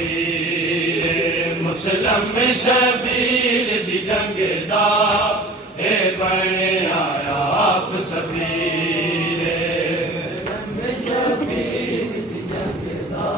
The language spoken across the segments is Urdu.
سفیر مسلم شبیر دی جنگ دا اے بنے آیا آپ سفیر شبیر دی جنگ دا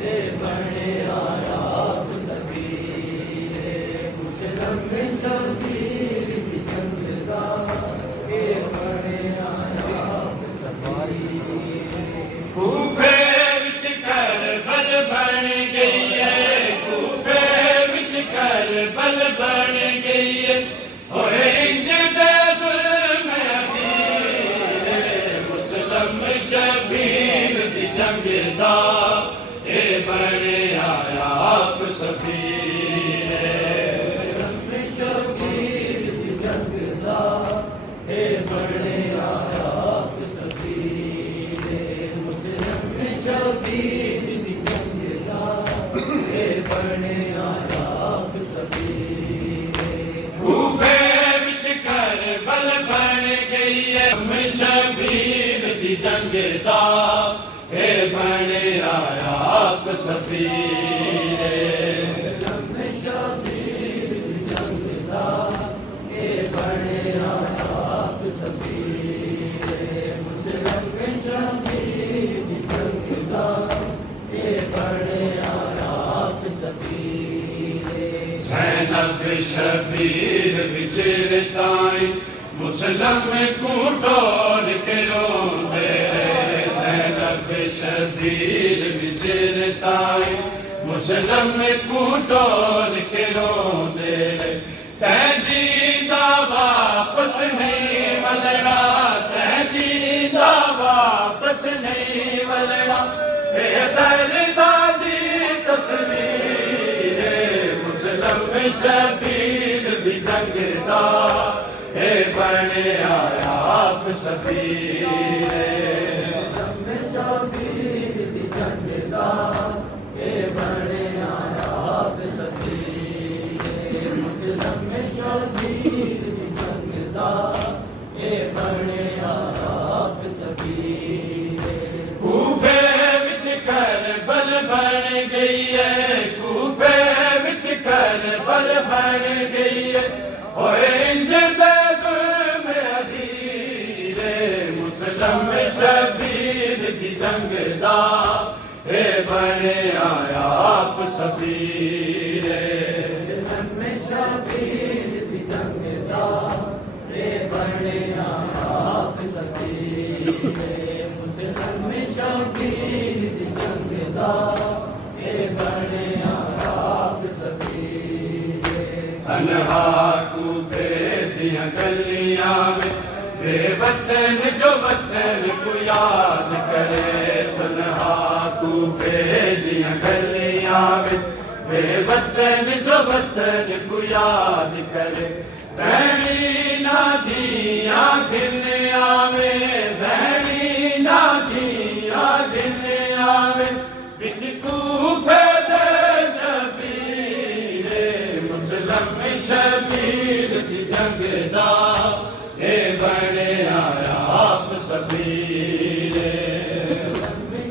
اے بنے آیا آپ سفیر مسلم شبیر دی جنگ دا اے بنے آیا آپ سفیر کوفے وچ کربل بن گئی ہے کوفے وچ کربل بن گئی ہے ہوئے انج دے ظلم اخیر مسلم شبیر دی جنگ دا اے بنے آیا آپ سفیر شبیر دی جنگ دا اے بنے آیا آپ سفیر مسلم شبیر دی جنگ دا اے بنے آیا آپ سفیر کوفے وچ کربل بن گئی ہے شبیر دی جنگ دا اے بنے آیا آپ سفیر شبیر دی جنگ دا اے بنے آیا آپ سفیر مسلم شبیر دی جنگ دا اے بنے آیا آپ سفیر زینب شبیر وچ رتائی مسلم کو ٹول کے روندے زینب شبیر وچ رتائی مسلم کو ٹول کے روندے تیں جیندا واپس نہیں ولڑا تیں جیندا واپس نہیں ولڑا اے دردا دی تصویر مسلم شبیر دی جنگ دا اے بنے آیا آپ سفیر شبیر دی جنگ دا اے بنے آیا آپ سفیر مسلم شبیر دی جنگ دا اے بنے آیا آپ سفیر کوفے وچ کربل بن گئی ہے کوفے وچ کربل بن گئی ہے ہوئے انج دے ظلم اخیر مسلم شبیر دی جنگ دا اے بنے آیا آپ سفیر مسلم شبیر دی جنگ دا اے بنے آیا آپ سفیر مسلم شبیر دی جنگ دا اے بنے آیا آپ سفیر تنہا کوفے دیاں گلیاں میں بے وطن جو وطن کو یاد کرے تنہا کوفے دیاں گلیاں میں بے وطن جو وطن کو یاد کرے بہنی نادیاں دنیا میں بہنی نادیاں دنیا میں بچ کوفے دے شبیر مسلم شبیر دی جنگ دا اے بنے آیا آپ سفیر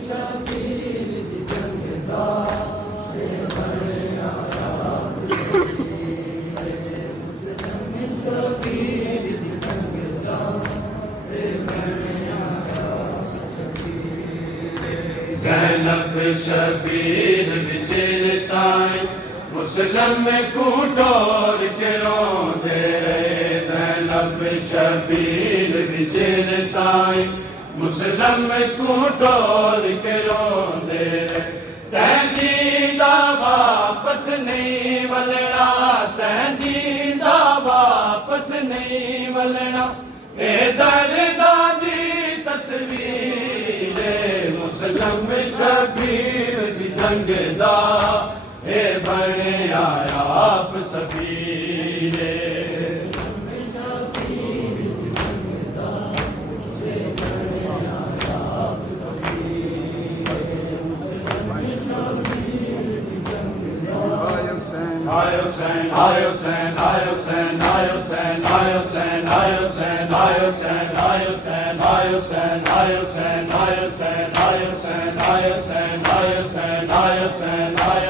شبیر دی جنگ دا اے بنے آیا آپ سفیر مسلم شبیر دی جنگ دا اے بنے آیا آپ سفیر زینب شبیر وچ رتائی مسلم کو ٹول کے روندے زینب شبیر وچ رتائی مسلم کو ٹول کے روندے تیں جیندا واپس نہیں ولڑا تیں جیندا واپس نہیں ولڑا اے دردا دی تصویر مسلم شبیر دی جنگ دا اے بنے آیا آپ سفیر شبیر دی جنگ دا اے بنے آیا آپ سفیر مسلم شبیر دی جنگ دا آئے حسین آئے حسین آئے حسین آئے حسین آئے حسین آئے حسین آئے حسین آئے حسین آئے حسین آئے حسین آئے حسین آئے حسین آئے حسین آئے حسین آئے حسین آئے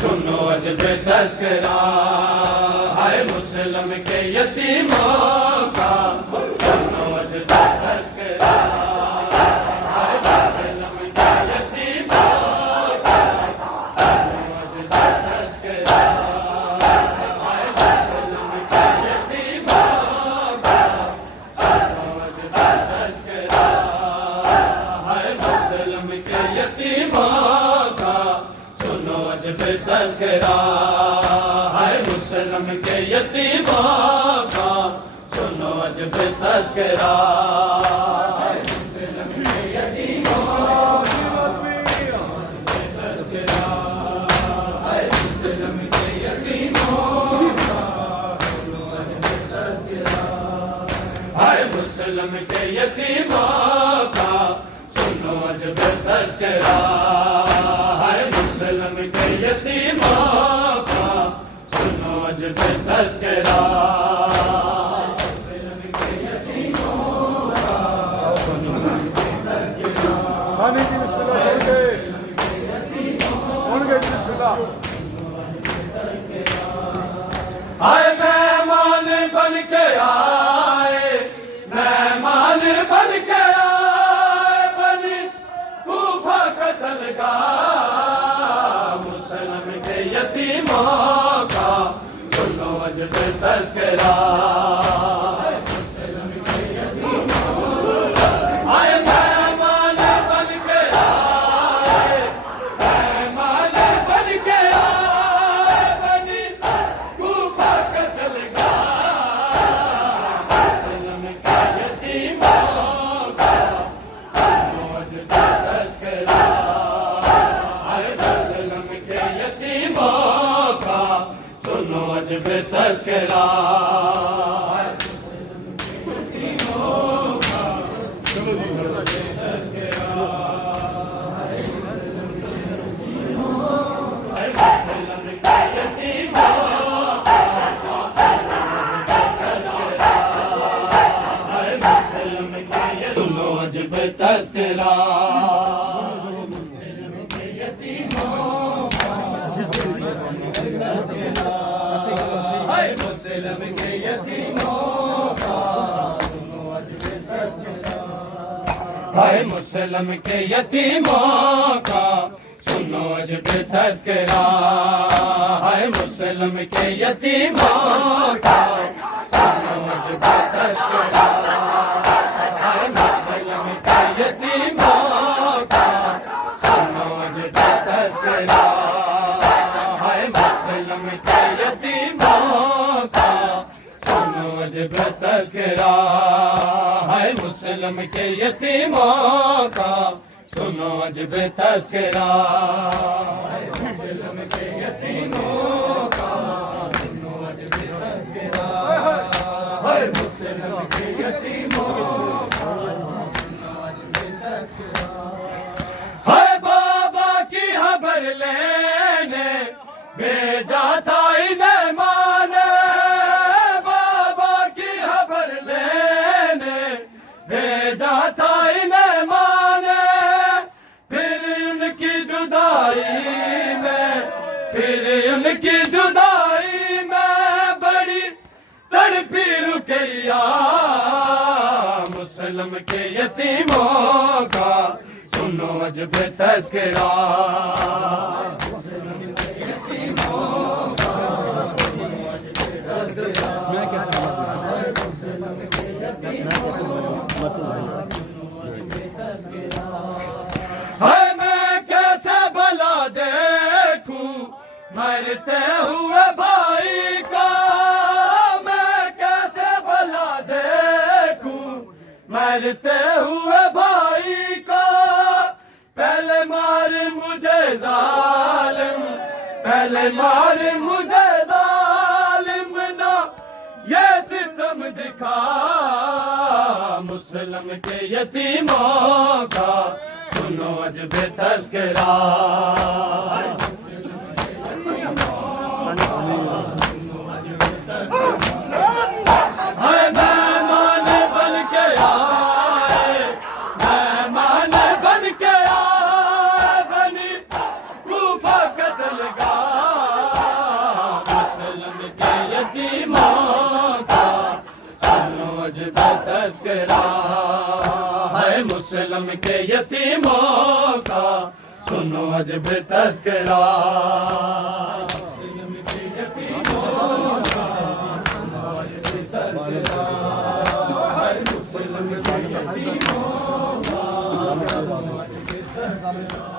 سنو عجب تذکرہ ہے مسلم کے یتیموں کا، سنو عجب تذکرہ ہے مسلم کے یتیموں کا، سنو عجب تذکرہ ہے مسلم کے یتیموں کا، سنو عجب تذکرہ ہے مسلم کے یتیموں کا، سنو عجب تذکرہ ہے مسلم کے یتیموں کا، سنو عجب تذکرہ ہے مسلم کے یتیموں کا، ہے مسلم کے یتیموں کا، سنو عجب تذکرہ ہے مسلم کے یتیموں کا، سنو عجب تذکرہ ہے مسلم کے یتیموں کا، سنو عجب تذکرہ مسلم کے یتیموں کا، سنو عجب تذکرہ ثانی جی بسم اللہ سن گئے جی بسم اللہ آئے مہمان بن کے آئے، مہمان بن کے آئے بنی کوفہ کا طلگاہ، مسلم کے یتیموں کا، سنو عجب تذکرہ مسلم کے یتیموں کا، آئے مہمان بن کے آئے، مہمان بن کے آئے بنی کوفہ کا طلگاہ، مسلم کے یتیموں کا، سنو عجب تذکرہ ہے مسلم کے یتیموں کا، سنو عجب تذکرہ ہے یتیموں کا، چلو جی تذکرہ ہے مسلم کے یتیموں کا، ہے مسلم کے یتیموں کا، عجب تذکرہ مسلم کے یتیموں کا، ہے مسلم کے یتیموں کا، سنو عجب تذکرہ ہے مسلم کے یتیموں کا، سنو عجب تذکرہ ہے مسلم کے یتیموں کا، سنو عجب تذکرہ ہے مسلم کے یتیموں یتیموں کا سنو جب تذکرہ ہے مسلم کے یتیموں کا سنو جب تذکرہ ہے مسلم کے یتیموں کا سنو جب تذکرہ ہے مسلم کے یتیموں کا سنو جب تذکرہ ہے مسلم کے یتیموں کا ہے بابا کی خبر لینے بھیجا تھا انہیں مانے بابا کی خبر لینے بھیجا تھا انہیں مانے پھر ان کی جدائی میں بڑی تڑپی رکیا مسلم کے یتیموں کا سنو جب تذکرہ مسلم کے یتیموں کا سنو جب تذکرہ مسلم کے یتیموں کا ہے میں کیسے بھلا دیکھوں مرتے ہوئے بھائی کا میں کیسے بھلا دیکھوں مرتے ہوئے بھائی کا پہلے مار مجھے ظالم پہلے مار مجھے ظالم نہ یہ ستم دکھا مسلم کے یتیموں کا سنو جب تذکرہ تذکرہ ہے مسلم کے یتیموں کا سنو جب تذکرہ مسلم کے یتیموں کا سنو جب تذکرہ ہے مسلم کے یتیموں کا سنو جب تذکرہ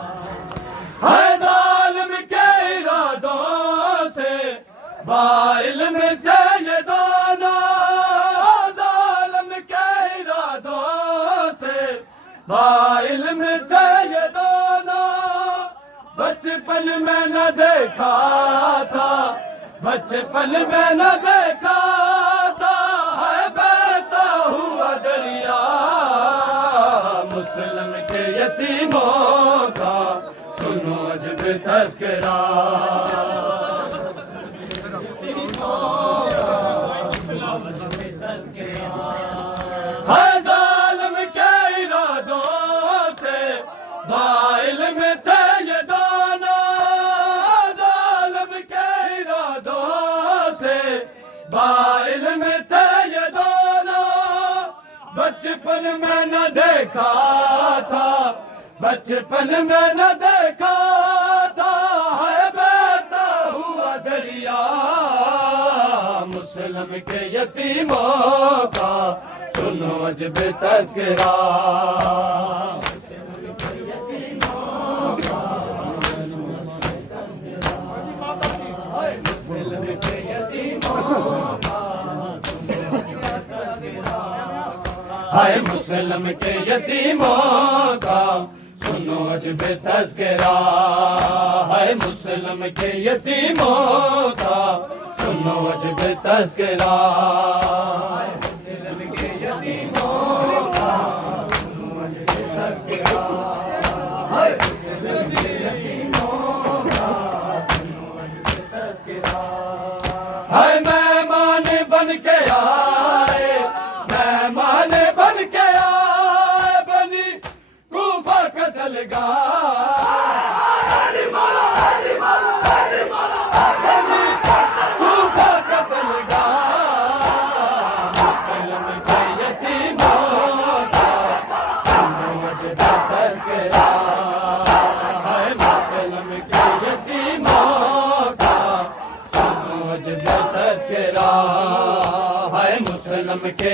ہے ظالم کے ارادوں سے باعلم تھے یہ دونوں باعلم تھے یہ دونوں بچپن میں نہ دیکھا تھا بچپن میں نہ دیکھا تھا ہے بہتا ہوا دریا مسلم کے یتیموں کا سنو جب تذکرہ ہے ظالم کے ارادوں سے باعلم تھے یہ دونوں ظالم کے ارادوں سے باعلم تھے یہ دونوں بچپن میں نہ دیکھا تھا بچپن میں نہ دیکھا تھا ہے بہتا ہوا دریا مسلم کے یتیموں کا سنو جب تذکرہ مسلم کے یتیموں کا مسلم کے یتیموں کا ہے مسلم کے یتیموں کا سنو جب تذکرہ ہے مسلم کے یتیموں کا سنو جب تذکرہ مسلم کے یتیموں کا سنو جب تذکرہ ہے مسلم کے یتیموں کا سنو جب تذکرہ ہے مہمان بن کے آئے مہمان بن کے آئے بنی کوفہ کا دلگاہ تذکرہ ہے مسلم کے